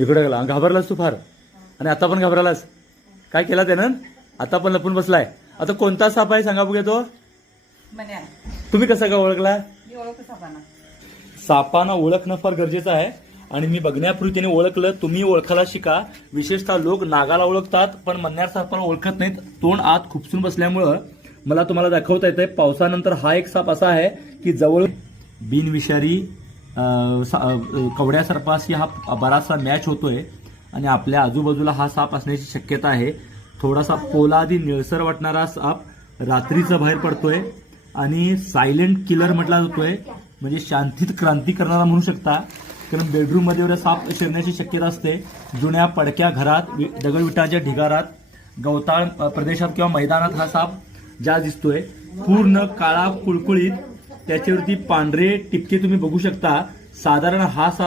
इकडे गेला घाबरलास तू फार आणि आता पण घाबरलास काय केला त्यानं आता पण लपून बसलाय आता कोणता साप आहे सांगा बघूया तो तुम्ही कसा का ओळखला सापांना ओळखणं फार गरजेचं आहे आणि मी बघण्यापूर्वी त्याने ओळखलं तुम्ही ओळखायला शिका विशेषतः लोक नागाला ओळखतात पण मन्यार सापाला ओळखत नाहीत तोंड आत खुपसून बसल्यामुळं मला तुम्हाला दाखवता येतंय पावसानंतर हा एक साप असा आहे की जवळ बिनविषारी कवड्या सर्पाशी हा बराचसा मॅच होतोय आणि आपल्या आजूबाजूला हा साप असण्याची शक्यता आहे थोडासा पोलादी निळसर वाटणारा साप रात्रीचा बाहेर पडतोय आणि सायलेंट किलर म्हटला जातोय म्हणजे शांतीत क्रांती करणारा म्हणू शकता कारण बेडरूम मध्ये एवढा साप शिरण्याची शक्यता असते जुन्या पडक्या घरात दगडविटाच्या ढिगारात गवताळ प्रदेशात किंवा मैदानात हा साप ज्या दिसतोय पूर्ण काळा कुळकुळीत त्याच्यावरती पांढरे टिपके तुम्ही बघू शकता साधारण हा साप